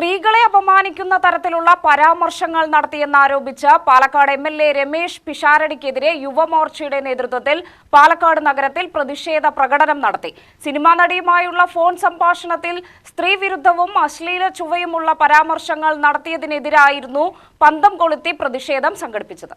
സ്ത്രീകളെ അപമാനിക്കുന്ന തരത്തിലുള്ള പരാമർശങ്ങൾ നടത്തിയെന്നാരോപിച്ച് പാലക്കാട് എംഎൽഎ രമേശ് പിഷാരടിക്കെതിരെ യുവമോർച്ചയുടെ നേതൃത്വത്തിൽ പാലക്കാട് നഗരത്തിൽ പ്രതിഷേധ പ്രകടനം നടത്തി. സിനിമാ നടിയുമായുള്ള ഫോൺ സംഭാഷണത്തിൽ സ്ത്രീവിരുദ്ധവും അശ്ലീല ചുവയുമുള്ള പരാമർശങ്ങൾ നടത്തിയതിനെതിരായിരുന്നു പന്തം കൊളുത്തി പ്രതിഷേധം സംഘടിപ്പിച്ചത്.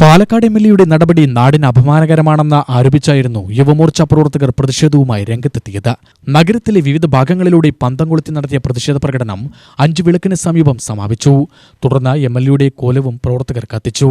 പാലക്കാട് എംഎൽഎയുടെ നടപടി നാടിന് അപമാനകരമാണെന്ന് ആരോപിച്ചായിരുന്നു യുവമോർച്ച പ്രവർത്തകർ പ്രതിഷേധവുമായി രംഗത്തെത്തിയത്. നഗരത്തിലെ വിവിധ ഭാഗങ്ങളിലൂടെ പന്തം കൊളുത്തി നടത്തിയ പ്രതിഷേധ പ്രകടനം 5 വിളക്കിന് സമീപം സമാപിച്ചു. തുടർന്ന് എംഎൽഎയുടെ കോലവും പ്രവർത്തകർ കത്തിച്ചു.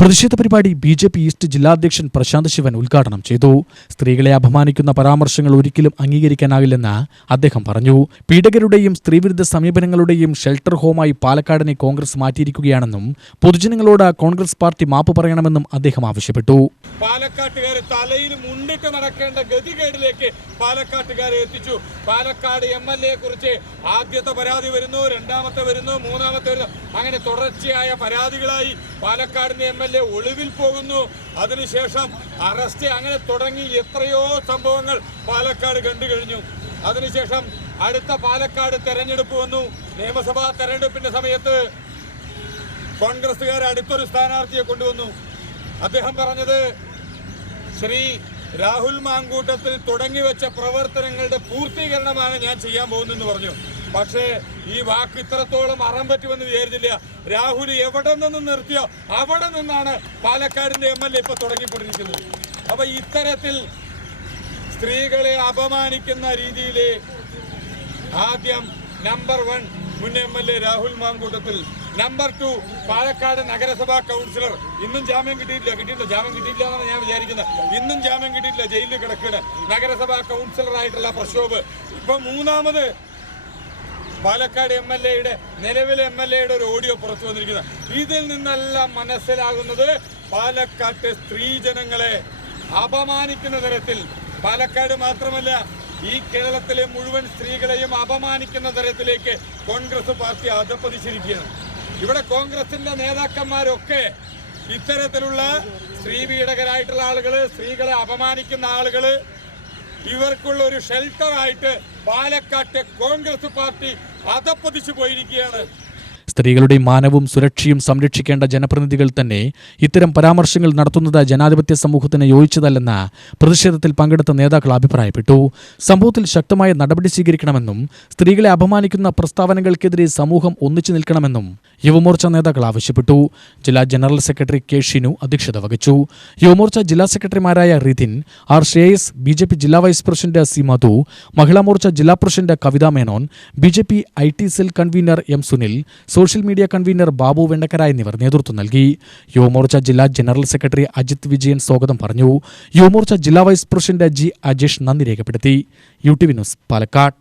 പ്രതിഷേധ പരിപാടി ബിജെപി ഈസ്റ്റ് ജില്ലാധ്യക്ഷൻ പ്രശാന്ത് ശിവൻ ഉദ്ഘാടനം ചെയ്തു. സ്ത്രീകളെ അപമാനിക്കുന്ന പരാമർശങ്ങൾ ഒരിക്കലും അംഗീകരിക്കാനാകില്ലെന്ന് അദ്ദേഹം പറഞ്ഞു. പീഡകരുടെയും സ്ത്രീവിരുദ്ധ സമീപനങ്ങളുടെയും ഷെൽട്ടർ ഹോമായി പാലക്കാടിനെ കോൺഗ്രസ് മാറ്റിയിരിക്കുകയാണെന്നും പൊതുജനങ്ങളോട് കോൺഗ്രസ് പാർട്ടി മാപ്പ് പറയണമെന്നും അദ്ദേഹം ആവശ്യപ്പെട്ടു. പാലക്കാട്ടുകാരെ തലയിൽ മുണ്ടിട്ട് നടക്കേണ്ട ഗതികേടിലേക്ക് പാലക്കാട്ടുകാരെ എത്തിച്ചു. പാലക്കാട് എംഎൽഎയെ കുറിച്ച് ആദ്യത്തെ പരാതി വരുന്നു, രണ്ടാമത്തെ വരുന്നു, മൂന്നാമത്തെ വരുന്നു, അങ്ങനെ തുടർച്ചയായ പരാതികളായി പാലക്കാടിന്റെ എംഎൽഎ ഒളിവിൽ പോകുന്നു. അതിനുശേഷം അറസ്റ്റ്, അങ്ങനെ തുടങ്ങി എത്രയോ സംഭവങ്ങൾ പാലക്കാട് കണ്ടു കഴിഞ്ഞു. അതിനുശേഷം അടുത്ത പാലക്കാട് തെരഞ്ഞെടുപ്പ് വന്നു. നിയമസഭാ തെരഞ്ഞെടുപ്പിന്റെ സമയത്ത് കോൺഗ്രസുകാർ അടുത്തൊരു സ്ഥാനാർത്ഥിയെ കൊണ്ടുവന്നു. അദ്ദേഹം പറഞ്ഞത് ശ്രീ രാഹുൽ മാങ്കൂട്ടത്തിൽ തുടങ്ങിവെച്ച പ്രവർത്തനങ്ങളുടെ പൂർത്തീകരണമാണ് ഞാൻ ചെയ്യാൻ പോകുന്നതെന്ന് പറഞ്ഞു. പക്ഷേ ഈ വാക്ക് ഇത്രത്തോളം അറം പറ്റുമെന്ന് വിചാരിച്ചില്ല. രാഹുൽ എവിടെ നിന്ന് നിർത്തിയോ അവിടെ നിന്നാണ് പാലക്കാടിന്റെ എംഎൽഎ ഇപ്പൊ തുടങ്ങിക്കൊണ്ടിരിക്കുന്നത്. അപ്പൊ ഇത്തരത്തിൽ സ്ത്രീകളെ അപമാനിക്കുന്ന രീതിയിൽ ആദ്യം നമ്പർ 1 മുൻ എംഎൽഎ രാഹുൽ മാങ്കൂട്ടത്തിൽ, നമ്പർ 2 പാലക്കാട് നഗരസഭാ കൗൺസിലർ, ഇന്നും ജാമ്യം കിട്ടിയിട്ടില്ല എന്നാണ് ഞാൻ വിചാരിക്കുന്നത്. ഇന്നും ജാമ്യം കിട്ടിയിട്ടില്ല, ജയിലിൽ കിടക്കുകയാണ്. നഗരസഭാ കൗൺസിലറായിട്ടുള്ള പ്രക്ഷോഭ്. ഇപ്പൊ മൂന്നാമത് പാലക്കാട് നിലവിലെ എംഎൽഎയുടെ ഒരു ഓഡിയോ പുറത്തു വന്നിരിക്കുന്നത്. ഇതിൽ നിന്നെല്ലാം മനസ്സിലാകുന്നത് പാലക്കാട്ട് സ്ത്രീജനങ്ങളെ അപമാനിക്കുന്ന തരത്തിൽ, പാലക്കാട് മാത്രമല്ല ഈ കേരളത്തിലെ മുഴുവൻ സ്ത്രീകളെയും അപമാനിക്കുന്ന തരത്തിലേക്ക് കോൺഗ്രസ് പാർട്ടി അധപ്പതിച്ചിരിക്കുകയാണ്. ഇവിടെ കോൺഗ്രസിന്റെ നേതാക്കന്മാരൊക്കെ ഇത്തരത്തിലുള്ള സ്ത്രീപീഡകരായിട്ടുള്ള ആളുകള്, സ്ത്രീകളെ അപമാനിക്കുന്ന ആളുകള്, ഇവർക്കുള്ള ഒരു ഷെൽട്ടറായിട്ട് പാലക്കാട്ടെ കോൺഗ്രസ് പാർട്ടി അധപ്പതിച്ചു പോയിരിക്കുകയാണ്. സ്ത്രീകളുടെ മാനവും സുരക്ഷയും സംരക്ഷിക്കേണ്ട ജനപ്രതിനിധികൾ തന്നെ ഇത്തരം പരാമർശങ്ങൾ നടത്തുന്നത് ജനാധിപത്യ സമൂഹത്തിന് യോജിച്ചതല്ലെന്ന് പ്രതിഷേധത്തിൽ പങ്കെടുത്ത നേതാക്കൾ അഭിപ്രായപ്പെട്ടു. സംഭവത്തിൽ ശക്തമായ നടപടി സ്വീകരിക്കണമെന്നും സ്ത്രീകളെ അപമാനിക്കുന്ന പ്രസ്താവനകൾക്കെതിരെ സമൂഹം ഒന്നിച്ചു നിൽക്കണമെന്നും യുവമോർച്ച നേതാക്കൾ ആവശ്യപ്പെട്ടു. ജില്ലാ ജനറൽ സെക്രട്ടറി കെ ഷിനു അധ്യക്ഷത വഹിച്ചു. യുവമോർച്ച ജില്ലാ സെക്രട്ടറിമാരായ റിതിൻ, ആർ ശ്രേയസ്, ബിജെപി ജില്ലാ vice president C Madhu, Mahila Morcha ജില്ലാ president Kavitha Menon, BJP IT cell convener M Sunil, social media convener Babu Vendakkara എന്നിവർ നേതൃത്വം നൽകി. യുവമോർച്ച ജില്ലാ ജനറൽ സെക്രട്ടറി അജിത് വിജയൻ സ്വാഗതം പറഞ്ഞു. യുവമോർച്ച ജില്ലാ വൈസ് പ്രസിഡന്റ് ജി അജേഷ് നന്ദി രേഖപ്പെടുത്തി. UTV news Palakkad.